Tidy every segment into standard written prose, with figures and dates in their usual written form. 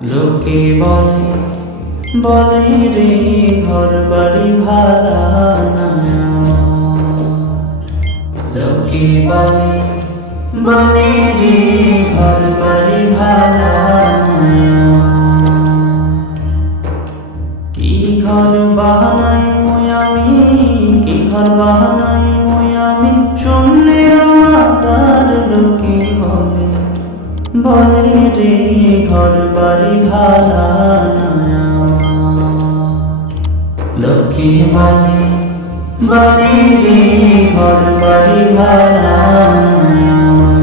লোকে বলে বলে রে ঘর বাড়ি ভাড়া না আমার। লোকে বলে বলে রে ঘর বাড়ি ভাড়া না আমার। কি ঘর বানাই মুই আমি, কি ঘর বানাই মুই আমি, শুনলে মাজার লোকে বলে বলে রে ঘর বাড়ি ভাড়া না আমার। লোকে বলে বলে রে ঘর বাড়ি ভাড়া না আমার।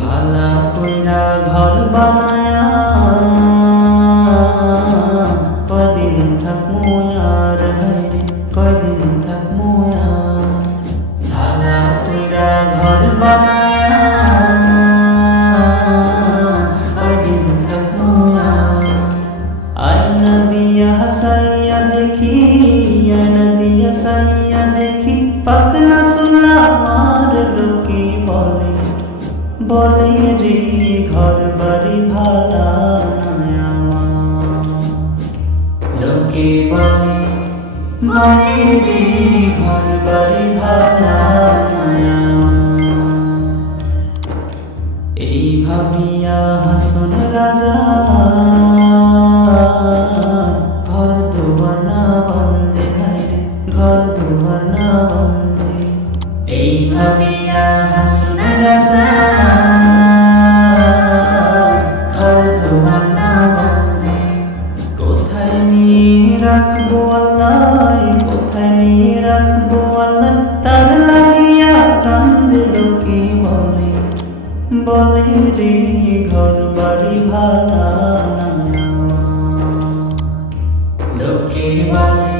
ভালা কইরা ঘর বানায়া কয়দিন থাকমু আর হায়রে কয়দিন থাকমু আর। ভালা কইরা ঘর বানায়া কয়দিন থাকমু আর। আয়না দিয়া হাসাইয়া দেখি, আয়না দিয়া সাইয়া দেখি, পাকনা সোনা আমার। লোকে বলে বলে রে ঘর বাড়ি ভাড়া না আমার। লোকে বলে বলে রে ঘর বাড়ি ভাড়া না আমার। এই ভাবিয়া হাসন রাজা ঘর দুয়ার না বন্দে হায়রে ঘর দুয়ার না বন্দে। এই ভাবিয়া হাসন রাজা ঘর দুয়ার না বন্দে। কোথায় নিয়ে রাখবো আল্লাহ, কোথায় নিয়ে রাখবো আল্লাহ, তার লাগিয়া কান্দে। লোকে বলে বলে রে ঘর বাড়ি ভাড়া না আমার। লোকে বলে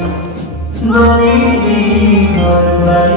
বলে রে ঘর বাড়ি